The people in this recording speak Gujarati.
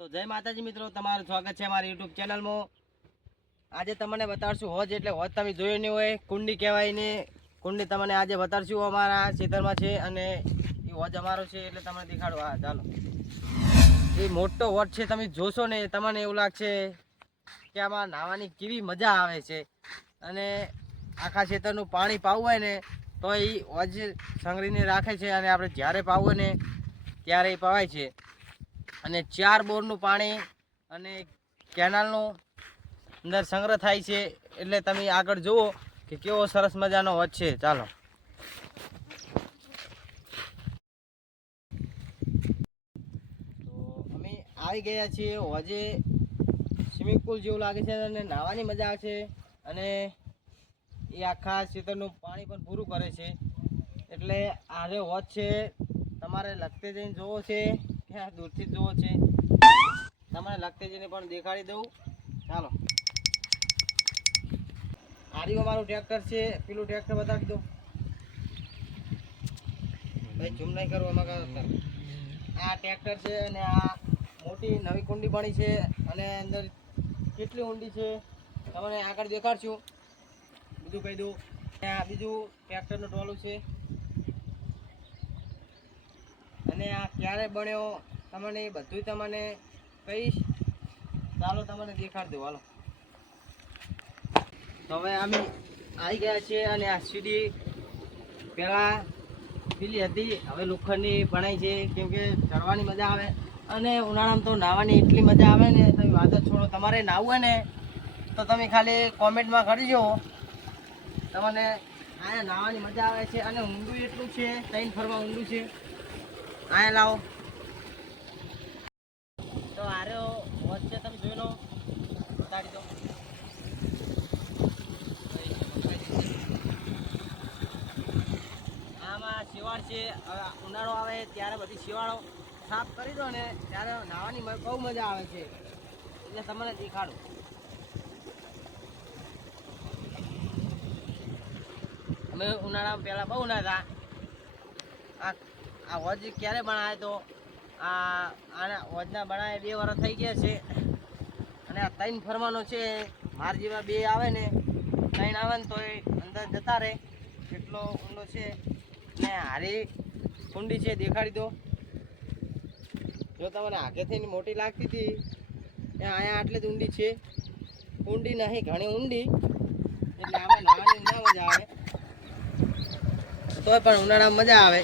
તો જય માતાજી મિત્રો, તમારું સ્વાગત છે અમારી યુટ્યુબ ચેનલમાં। આજે તમને બતાડશું હોજ, એટલે હોજ તમે જોયું નહીં હોય, કુંડી કહેવાય ને। કુંડી તમને આજે બતાડશું અમારા ખેતરમાં છે અને એ હોજ અમારો છે, એટલે તમને દેખાડો। હા ચાલો, એ મોટો હોજ છે, તમે જોશો ને તમને એવું લાગશે કે આમાં નાહવાની કેવી મજા આવે છે। અને આખા ખેતરનું પાણી પાવું હોય ને તો એ હોજ સંગ્રહીને રાખે છે અને આપણે જ્યારે પાવું હોય ને ત્યારે એ પવાય છે। અને 4 બોરનું પાણી અને કેનાલનું અંદર સંગ્રહ થાય છે, એટલે તમે આગળ જુઓ કે કેવો સરસ મજાનો હોજ છે। ચાલો, તો અમે આવી ગયા છીએ હોજે। સ્વિમિંગ પુલ જેવું લાગે છે અને નાહવાની મજા આવે છે, અને એ આખા ખેતરનું પાણી પણ પૂરું કરે છે। એટલે આ જે હોજ છે તમારે લગતે જઈને જોવો છે કે દૂરથી જ જોવો છે, તમારે લગતે જઈને પણ દેખાડી દઉં। ચાલો, આર્યું અમારું ટ્રેક્ટર છે, પેલું ટ્રેક્ટર બતાવી દો ભાઈ, ઝૂમ નહીં કરવું એમાં। આ ટ્રેક્ટર છે અને આ મોટી નવી કુંડી બની છે, અને અંદર કેટલી ઊંડી છે તમને આગળ દેખાડશું, બીજું કહી દઉં। આ બીજું ટ્રેક્ટરનું ટોલું છે, અને આ ક્યારે બન્યો તમને બધું તમને કહીશ। ચાલો તમને દેખાડી દઉં, હાલો। તો હવે અમે આવી ગયા છીએ, અને આ સીડી પહેલાં પેલી હતી, હવે લોખંડની બનાવી છે, કેમકે ચડવાની મજા આવે। અને ઉનાળામાં તો નાહવાની એટલી મજા આવે ને, તમે વાત જ છોડો। તમારે નાહવું હોય ને તો તમે ખાલી કોમેન્ટમાં કરજો, તમને અહીંયા નાહવાની મજા આવે છે। અને ઊંડું એટલું છે, 3 ફરવા ઊંડું છે। અહીંયા લાવો, તો આર્યો હોજ છે, તમે જોઈ લો, બતાડી દો। આમાં શિવાળ છે, ઉનાળો આવે ત્યારે બધી શિવાળો સાફ કરી દો ને ત્યારે નાહવાની બહુ મજા આવે છે, એટલે તમને દેખાડું। અમે ઉનાળામાં પહેલાં બહુ નાહતા। આ હોજ ક્યારે બનાવે તો આના હોજના બનાવે 2 વર્ષ થઈ ગયા છે, અને આ 3 ફરવાનો છે। માર જેવા 2 આવે ને 3 આવે ને તો એ અંદર જતા રહે, એટલો ઊંડો છે। ને હારી કુંડી છે, દેખાડી દો। જો તમને આગેથી મોટી લાગતી હતી એ અહીંયા આટલી જ ઊંડી છે, કુંડી નહીં ઘણી ઊંડી, એટલે આમાં નાહવાની ના મજા આવે, તોય પણ ઉનાળામાં મજા આવે।